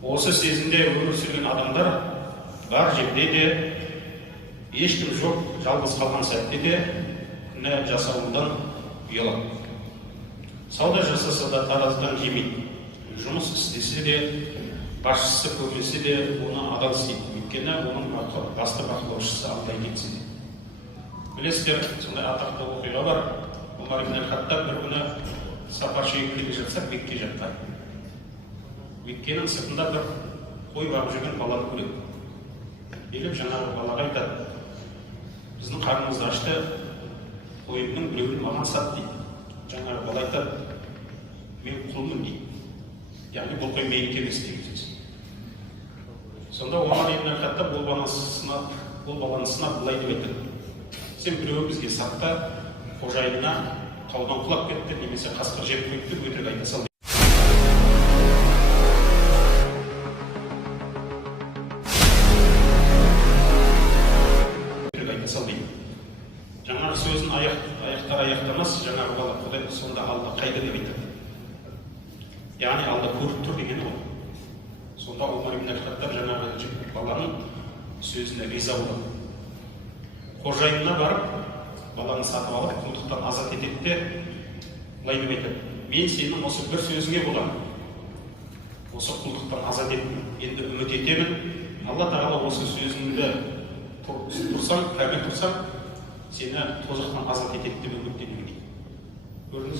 Осы сезімде өмір сүрген адамдар бар жерде де, ешкім жоқ, жалғыз қалған сәтте де күнә жасауынан ұялады. Сауда жасаса да таразыдан жемейді. Жұмыс істесе де, басшысы көрмесе де, оны адал істейді. Өйткені оның басты бақылаушысы Аллай кетсе де. Білесіздер, сондай атақты оқиға бар. Омар ибн аль-Хаттаб бір күні сапар шегіп келе жатса, Мекке жаққа. Меккенің сыртында бір қой бағып жүрген баланы көреді. Келіп жаңағы балаға айтады: біздің қарнымыз ашты, қойымның біреуін маған сат дейді. Жаңағы бала айтады: мен құлмын дейді. Яғни бұл қой менікі емес деген сөз. Сонда Омар ибн аль-Хаттаб бұл баланы сынап былай деп айтады: сен біреуі бізге сатта, қожайынына таудан құлап кетті, немесе қасқыр жеп қойыпты, өтірік айта сал. Өтірік айта сал дейді. Жаңағы сөзін аяқтамас, жаңағы бала: Құдай, сонда Алла қайда деп айтады. Яғни Алла көріп тұр дегені ол. Сонда Омар ибн аль-Хаттаб жаңағы баланың сөзіне риза болады. Қожайынына барып, баланы сатып алып, құлдықтан азат етеді де, былай деп айтады: мен сенің осы бір сөзіңе боламын, осы құлдықтан азат еттім, енді үміт етемін. Алла Тағала осы сөзіңді тұрсаң, кәмел тұрсаң, сені тозақтан азат етеді деп үміттенемін дейді. Көрдіңіз?